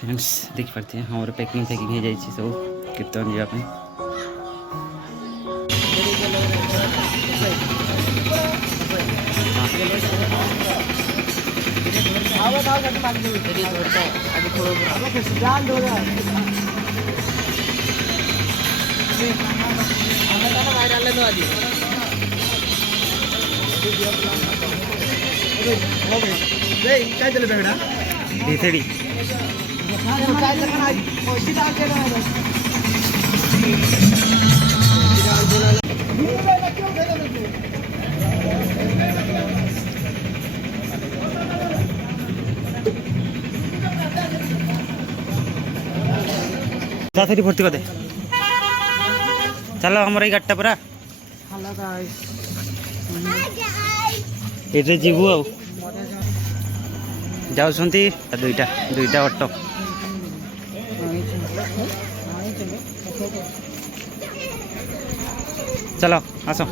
Friends देखी पार्थे हमारे packing फैकिंग हो जाए सब कीर्तन जावाई थेड़ी थेड़ी भर्ती कर दे चलो हमारे ये गाड़ी पूरा ये जीवु आ जाऊँगी दुईटा दुईटा ऑटो चलो आस ये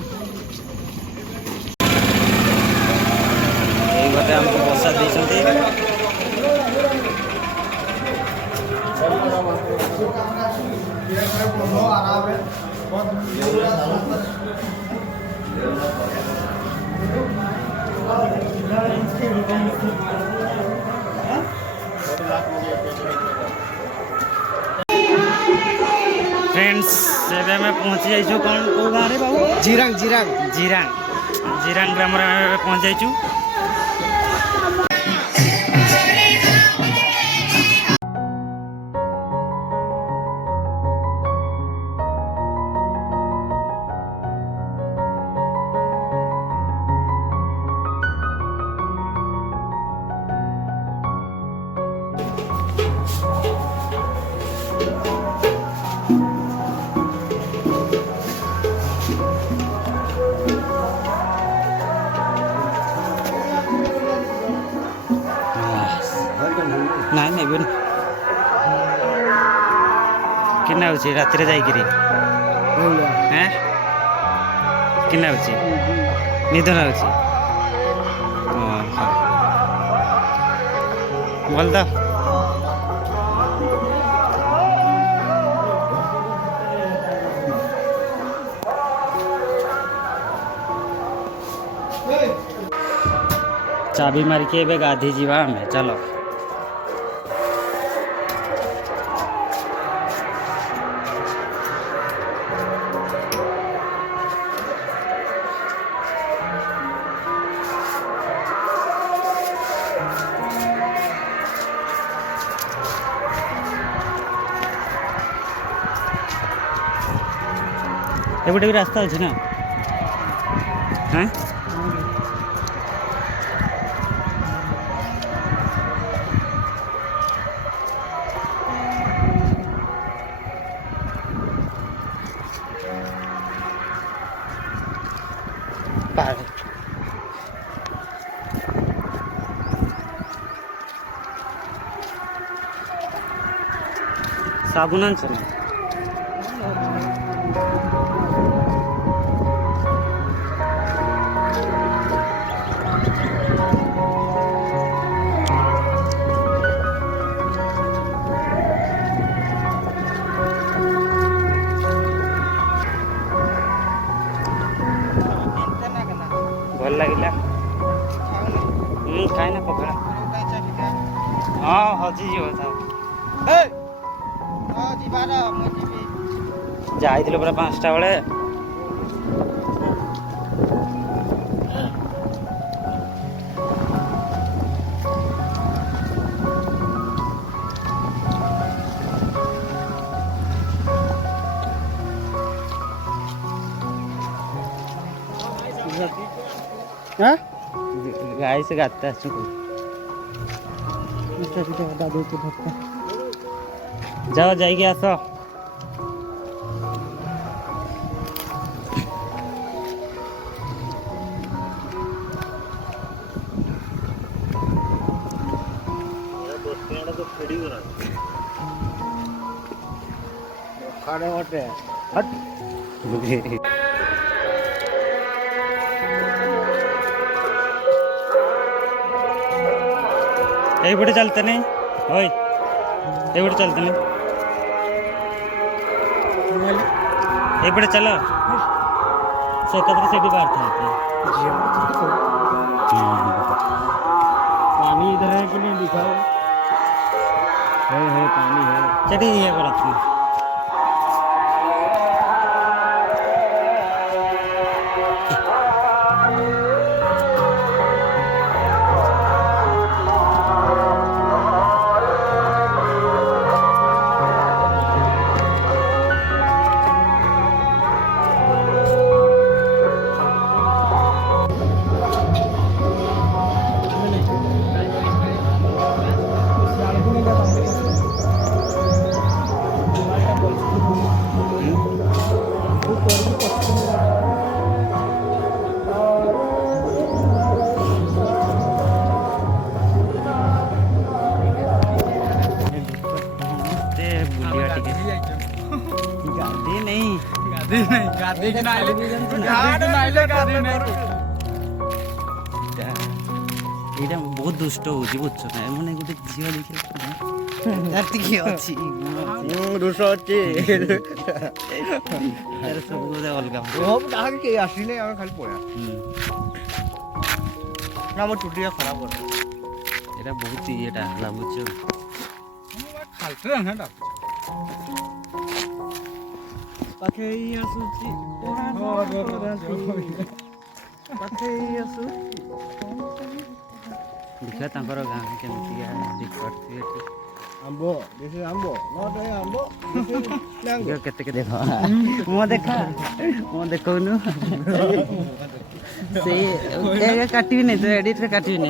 हमको बसा देते फ्रेंड्स एबे मैं पहुंच जाइछु कौन को गाँव रे बाबू जिरांग जिरांग जिरांग जिरांग ग्राम रे पहुंच जाइछु ना नहीं बन किन्ना होची रात्रि जाइकरी हैं किन्ना होची निद ना होची बोल दो चाबी मार के एबे गाधी जीवा हमें चलो एपटे भी रास्ता अच्छे ना हाँ साबुन भल लगे खाए ना पकड़ा हाँ हजी जाइए पूरा 5टा बेले गाय से गाता जाओ जाइए आसो खाने वाटे हट यही बड़े चलते नहीं ओए एपटे चलते ना एपटे चलो सोकत से बाहर था पानी इधर है कि नहीं दिखाओ। है पानी है। चढ़ी है बड़ा ଏଇଟା ବହୁତ ଦୁଷ୍ଟ ହଉଛି ବୁଝୁଛ ନା ମାନେ ଗୋଟେ ଝିଅ ଦେଖିବାକୁ ଅଛି ଦୁଷ୍ଟ ଅଛି ତାର ସବୁ ଗୋଟେ ଅଲଗା କାହାକୁ କେହି ଆସିଲେ ଆମେ ଖାଲି ପଳେଇବା ନା ମୋ ଚୁଟିଟା ଖରାପ କରିଦେବ। ଏଇଟା ବହୁତ ଇଏଟା ହେଲା ବୁଝୁଛ ପାଖେଇ ଆସୁଛି ପାଖେଇ ଆସୁଛି ଦେଖିବା ତାଙ୍କର ଗାଁ କେମିତିକା ଦେଖିପାରୁଥିବେ ଏଠି ଆମ୍ବ ବେଶୀ ଆମ୍ବ ନଟେ ଆମ୍ବ କେତେ କେତେ ମୋ ଦେଖା ମୋ ଦେଖଉନୁ ସେଇ କାଟିବିନି ତ ଏଡିଟରେ କାଟିବିନି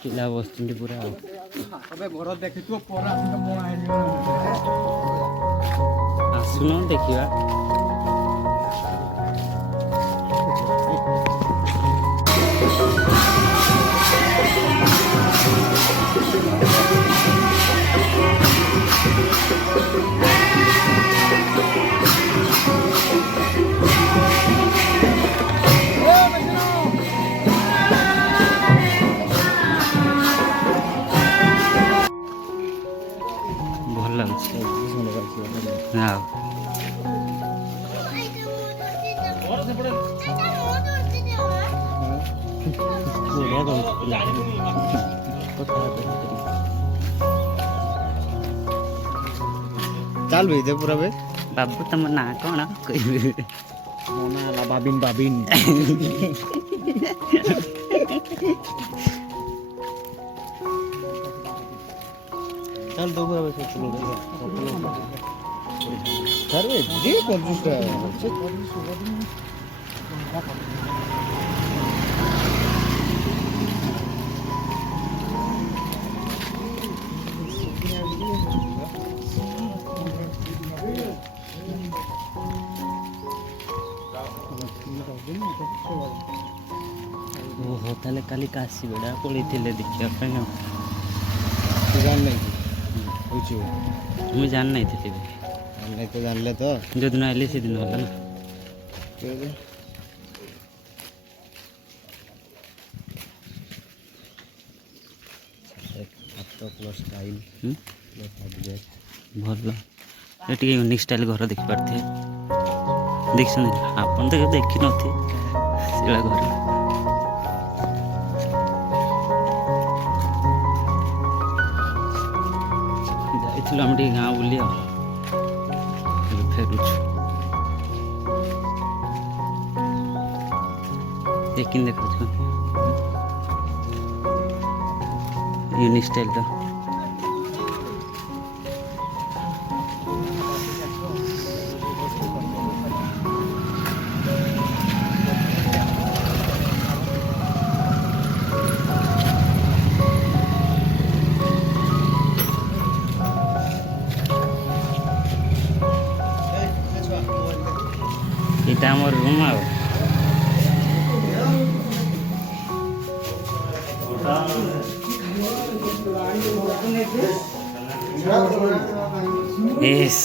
ପିଲା ବସୁଛନ୍ତି ପୁରା ଆଉ ଆସୁନ ଦେଖିବା ଭଲ ଲାଗୁଛି ଆଉ ଚାଲ ଭାଇ ପୁରା ବେ ବାବୁ ତମ ନାଁ କ'ଣ କହିବି ମୋ ନାଁ ହେଲା ବାବିନ ବାବିନ ଚାଲ ଦो ପୁରା ବେ सर वे जी 25 টাকা ଓହୋ ତାହେଲେ କାଲି କାଶୀବେଡ଼ା ପଳେଇଥିଲେ ଦେଖିବା ପାଇଁ ଆଉ ଜାଣି ନାହିଁ ହଉଛି ମୁଁ ଜାଣି ନାହିଁ ଥିଲି नहीं तो जान ले तो जो दिन आइले से दिन होला ना स्टाइल भल ये यूनिक स्टाइल घर देखी पारे देख आप तो देखी नी से घर जाइल आम गाँ बुली फेरुछु देखिन देखो यूनिक स्टाइल तो এটা আমার রুম আর Yes.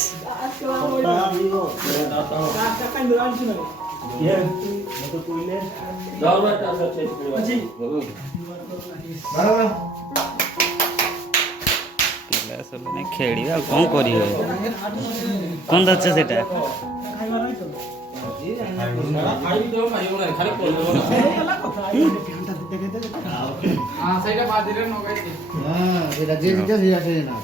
ପିଲା ସବୁ ନାଇଁ ଖେଳିବେ ଆଉ କ'ଣ କରିବେ କ'ଣ ଧରିଛ ସେଟା ସେଇଟା ଯିଏ ଜିତିବ ସେଇଟା ସେ ନା